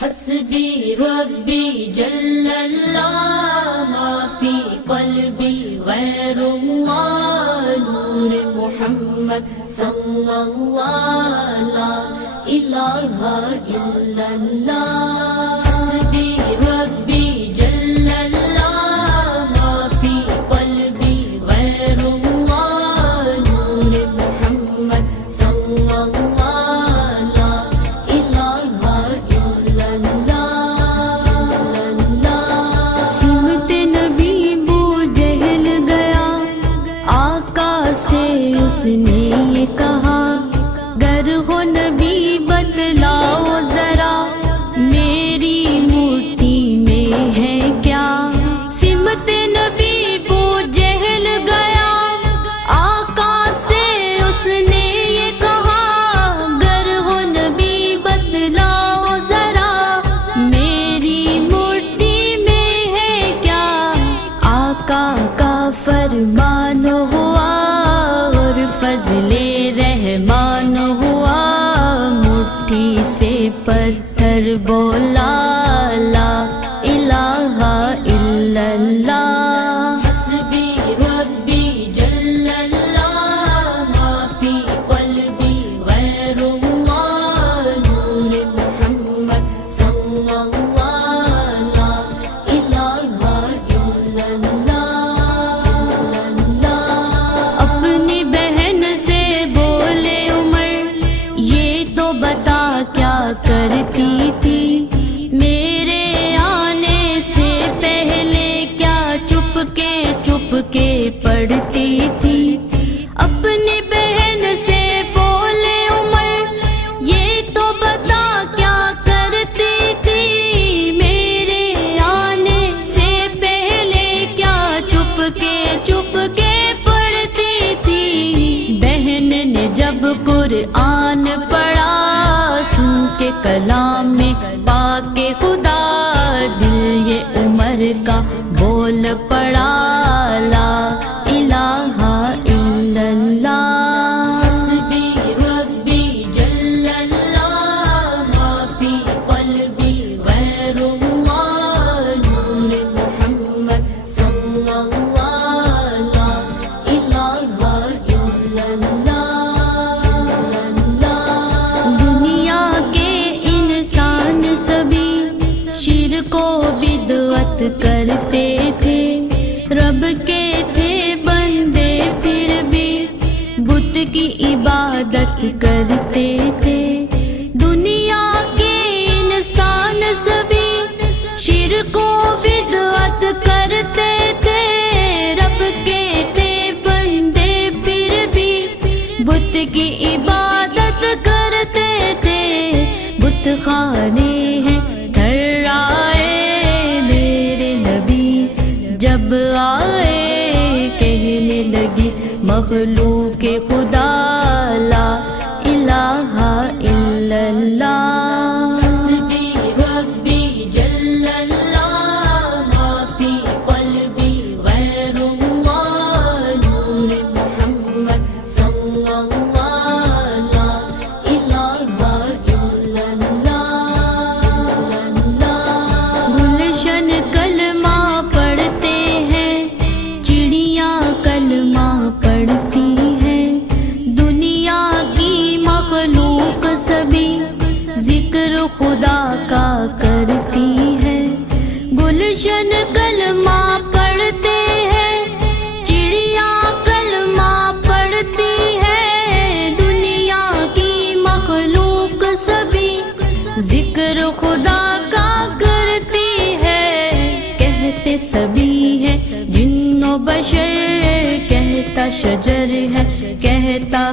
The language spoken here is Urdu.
حسبی ربی جل اللہ مافی قلبی غیر اللہ نور محمد صلی اللہ لا الہ الا اللہ حسبی ربی جل اللہ مافی قلبی غیر اللہ نور محمد صلی اللہ اس نے یہ کہا گر ہو نبی بتلاؤ ذرا میری مٹھی میں ہے کیا سمت نبی بو جہل گیا آقا سے اس نے یہ کہا گر ہو نبی بتلاؤ ذرا میری مٹھی میں ہے کیا آقا کا فرمان ہوا فضل رحمان ہوا مٹھی سے پتھر بولا لا الہ الا اللہ حسبی ربی جل اللہ مافی قلبی غیر اللہ نور محمد صلی اللہ لا الہ الا اللہ کرتی تھی میرے آنے سے پہلے کیا چپ کے پڑھتی تھی اپنی بہن سے بولے عمر یہ تو بتا کیا کرتی تھی میرے آنے سے پہلے کیا چپ کے پڑھتی تھی بہن نے جب قرآن پڑھا سن کے کلام میں پاک خدا دل یہ عمر کا بول پڑا لا الہ الا اللہ حسبی ربی جل اللہ مافی قلبی غیر اللہ نور محمد صلی اللہ لا الہ الا اللہ کو بدعت کرتے تھے رب کے تھے بندے پھر بھی بت کی عبادت کرتے تھے دنیا کے انسان سبھی شرک و بدعت کرتے تھے رب کے تھے بندے پھر بھی بت کی عبادت کرتے تھے بت خانے ہیں جب آئے کہنے لگی مخلوق خدا لا الہ الا اللہ حسبی ربی جل اللہ مافی قلبی غیر اللہ نور محمد صلی اللہ لا الہ الا اللہ گلشن کلمہ پڑھتے کلمہ پڑھتی ہے دنیا کی مخلوق سبھی ذکر خدا کا کرتی ہے گلشن کلمہ پڑھتے ہیں چڑیا کلمہ پڑھتی ہے دنیا کی مخلوق سبھی ذکر خدا کا کرتی ہے کہتے سبھی ہے جن و بشر کہتا شجر ہے کہتا